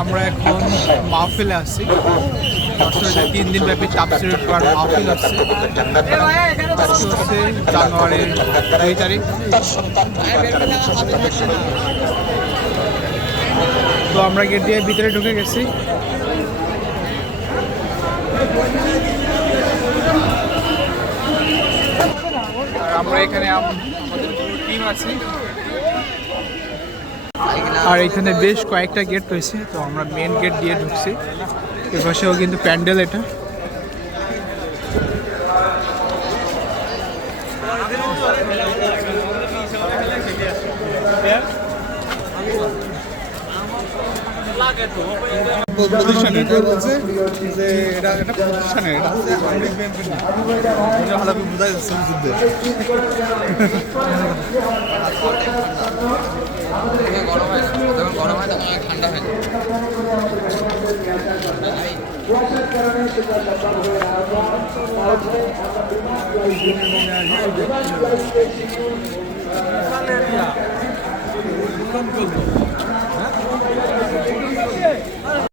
আমরা এখন মাহফিলে আছি। যশোরে তিন দিন ব্যাপী তাপসির পর মাহফিল হচ্ছে জানুয়ারির দুই তারিখ। তো আমরা গেট দিয়ে ভিতরে ঢুকে গেছি। আমরা এখানে আমাদের টিম আছে। আর এখানে বেশ কয়েকটা গেট রয়েছে, তো আমরা মেন গেট দিয়ে ঢুকছি। এপাশেও কিন্তু প্যান্ডেল এটা। বলছে যে এটা একটা গরম হয় না যখন গরম হয় তখন অনেক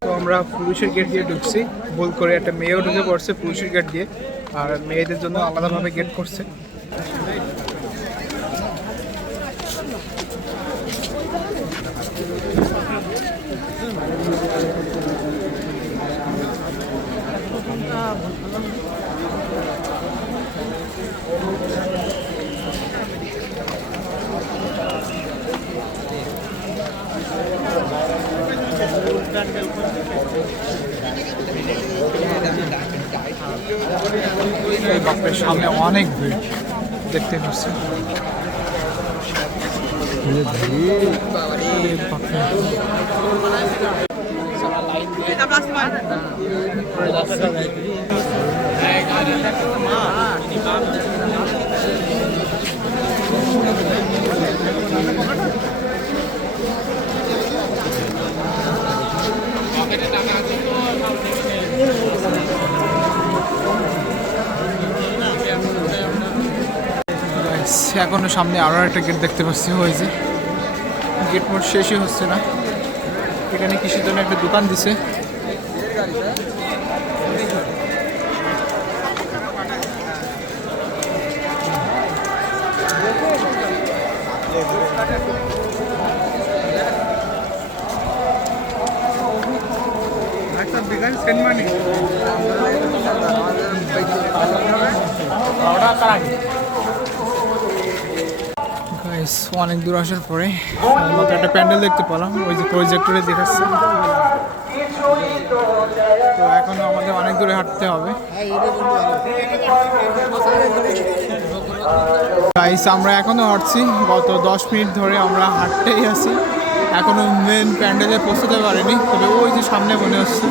তো আমরা পুরুষের গেট দিয়ে ঢুকছি। ভুল করে একটা মেয়েও ঢুকে পড়ছে পুরুষের গেট দিয়ে। আর মেয়েদের জন্য আলাদাভাবে গেট করছে। এই বাপের সামনে অনেক ভিড়। দেখতে পাচ্ছি এই বাপরে। Guys, এখনও সামনে আরও একটা গেট দেখতে পাচ্ছি হয়েছে গেট মোট শেষই হচ্ছে না। এখানে কিসের জন্য একটা দোকান দিছে। Guys, অনেক দূর আসার পরে মাত্র একটা প্যান্ডেল দেখতে পেলাম ওই যে প্রজেক্টরে দেখাচ্ছে। তো এখনও আমাদের অনেক দূরে হাঁটতে হবে। গাইস আমরা এখনও হাঁটছি গত দশ মিনিট ধরে আমরা হাঁটতেই আছি। এখনও মেন প্যান্ডেলে পৌঁছতে পারিনি তবে ওই যে সামনে মনে হচ্ছে।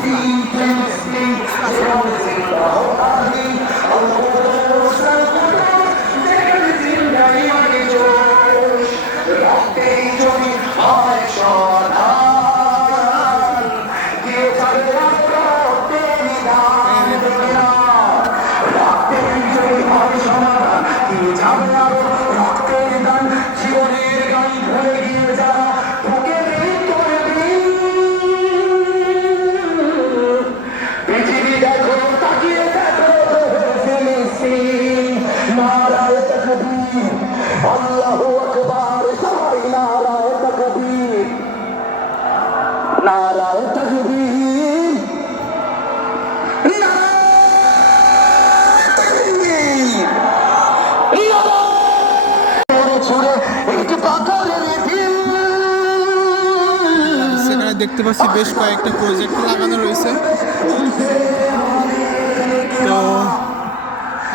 দেখতে পাচ্ছি বেশ কয়েকটা প্রজেক্ট লাগানো রয়েছে। তো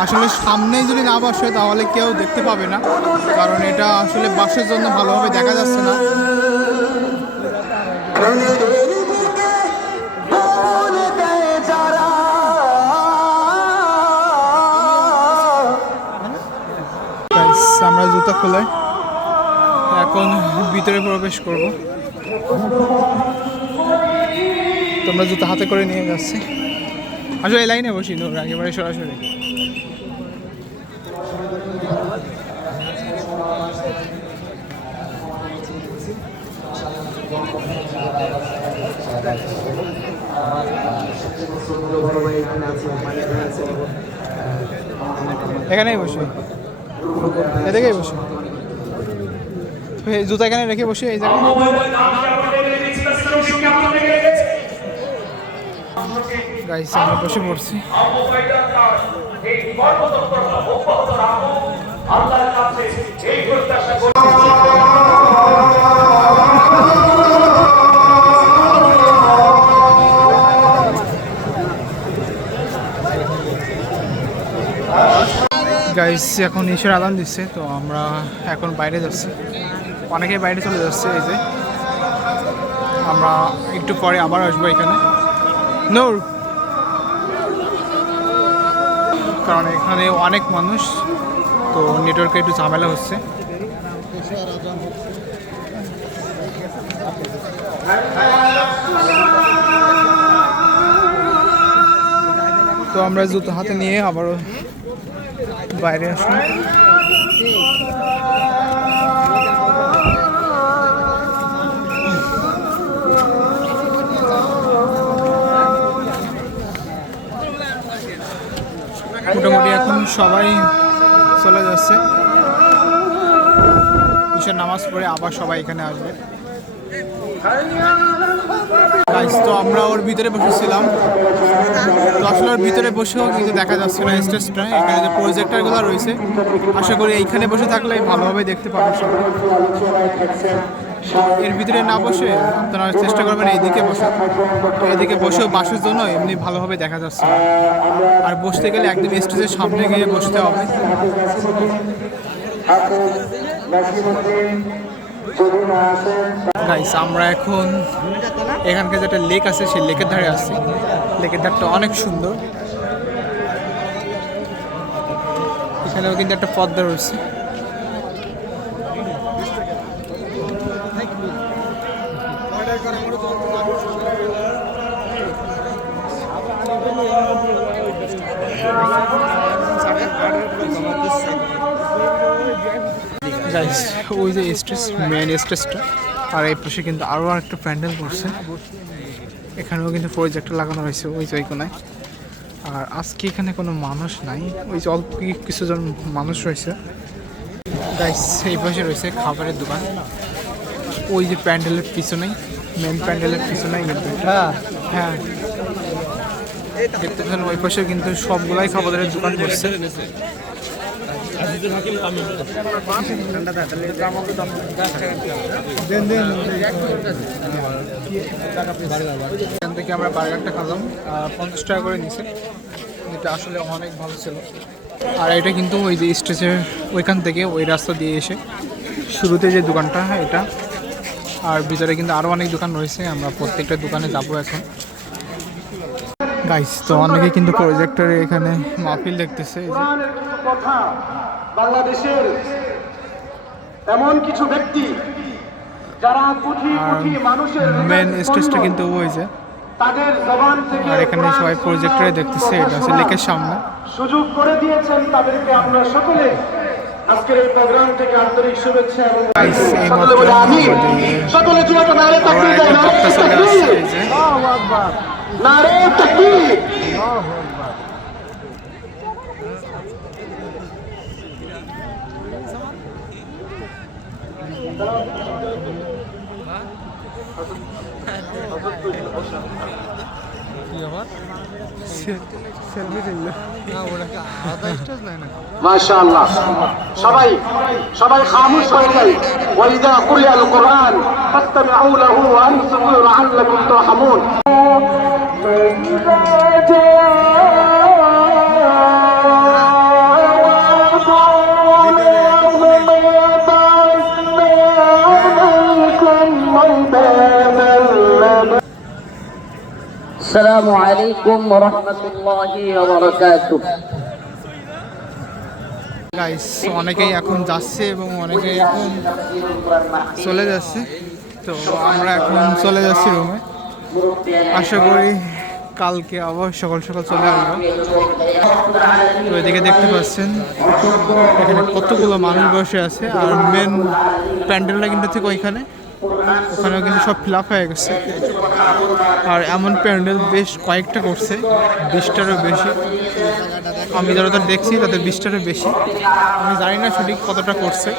আসলে সামনেই যদি না বসে, তাহলে কেউ দেখতে পাবে না। কারণ এটা আসলে বাসের জন্য ভালোভাবে দেখা যাচ্ছে না। আমরা জুতা খুলে এখন ভিতরে প্রবেশ করব। তোমরা জুতা হাতে করে নিয়ে যাচ্ছে। আসলে এই লাইনে বসি নূর একেবারে সরাসরি। এখানেই বসে। এদিকেই বসে। জুতা এখানে রেখে বসে, এই জায়গায়। গাইস আমরা বসে পড়ছি। গাইস এখন ঈশ্বর আদান দিচ্ছে, তো আমরা এখন বাইরে যাচ্ছি। অনেকেই বাইরে চলে যাচ্ছে, এই যে। আমরা একটু পরে আবার আসব এখানে। নূর কারণ এখানে অনেক মানুষ, তো নেটওয়ার্কে একটু ঝামেলা হচ্ছে। তো আমরা জুতো হাতে নিয়ে আবারও বাইরে আসলাম। মোটামুটি এখন সবাই চলে যাচ্ছে। ঈশার নামাজ পড়ে আবার সবাই এখানে আসবে। তো আমরা ওর ভিতরে বসেছিলাম তো আসলে ওর ভিতরে বসেও কিন্তু দেখা যাচ্ছে না স্টেজটা এখানে যে প্রজেক্টারগুলো রয়েছে, আশা করি এইখানে বসে থাকলে ভালোভাবে দেখতে পাবো সবাই। এর ভিতরে না বসে আপনারা চেষ্টা করবেন এইদিকে বসে। এদিকে বসেও বাসের জন্য এমনি ভালোভাবে দেখা যাচ্ছে। আর বসতে গেলে একদম স্টেজের সামনে গিয়ে বসতে হবে। গাইস আমরা এখন এখানকার যেটা লেক আছে, সেই লেকের ধারে আছি। লেকের ধারটা অনেক সুন্দর। এখানেও কিন্তু একটা পদ্মা রয়েছে। ওই যে স্টেজ মেন স্টেজটা আর এই পাশে কিন্তু আরও একটা প্যান্ডেল করছে। এখানেও কিন্তু প্রজেক্টর লাগানো হয়েছে ওই যে ওই কোনায় আর আজকে এখানে কোনো মানুষ নাই ওই যে অল্প কিছুজন মানুষ রয়েছে। গাইস এই পাশে রয়েছে খাবারের দোকান। ওই যে প্যান্ডেলের পিছনেই মেন প্যান্ডেলের পিছনেই কিন্তু। এটা। হ্যাঁ। দেখতে ওই পাশে কিন্তু সবগুলাই খাবারের দোকান এখান থেকে আমরা বার্গারটা খেলাম পঞ্চাশ টাকা করে নিছে। এটা আসলে অনেক ভালো ছিল। আর এটা কিন্তু ওই যে স্টেজের ওইখান থেকে ওই রাস্তা দিয়ে এসে শুরুতে যে দোকানটা, এটা। আর ভিতরে কিন্তু আরও অনেক দোকান রয়েছে, আমরা প্রত্যেকটা দোকানে যাব এখন। গাইস তো অনেকে কিন্তু প্রজেক্টরে এখানে মাহফিল দেখতেছে কথা বাংলাদেশের এমন কিছু ব্যক্তি যারা কোটি কোটি মানুষের মেন স্টেজটা কিন্তু ওই যে তাদের জবান থেকে আর এখানে সবাই প্রজেক্টরে দেখতেছে এটা হচ্ছে লেকের সামনে। সুযোগ করে দিয়েছেন তাদেরকে আমরা সকলে। আজকের এই প্রোগ্রাম থেকে আন্তরিক শুভেচ্ছা এবং এই সকলে বলে নারে তাকবীর তাকবীর। আসছে এই যে নারে তাকবীর। মাশাআল্লাহ সবাই সবাই খামোশ হয়ে যাই ওয়াইদা কুরিয়াল কোরআন ফাসতামিউ লাহু ওয়া আনসিতু লাআল্লাকুম তুরহামুন আলাইকুম রাহমাতুল্লাহি ওয়া গাইস অনেকেই এখন যাচ্ছে এবং অনেকেই এখন চলে যাচ্ছে। তো আমরা এখন চলে যাচ্ছি রুমে আশা করি কালকে আবার সকাল সকাল চলে আসব। তো এদিকে দেখতে পাচ্ছেন, এখানে কতগুলো মানুষ বসে আছে, আর মেন প্যান্ডেলটা কিন্তু ঠিক ওইখানে। ওখানেও কিন্তু সব ফিল হয়ে গেছে। আর এমন প্যান্ডেল বেশ কয়েকটা করছে, বিশটারও বেশি। আমি যারা তার দেখছি, তাদের বিশটারও বেশি। আমি জানি না সঠিক কতটা করছে।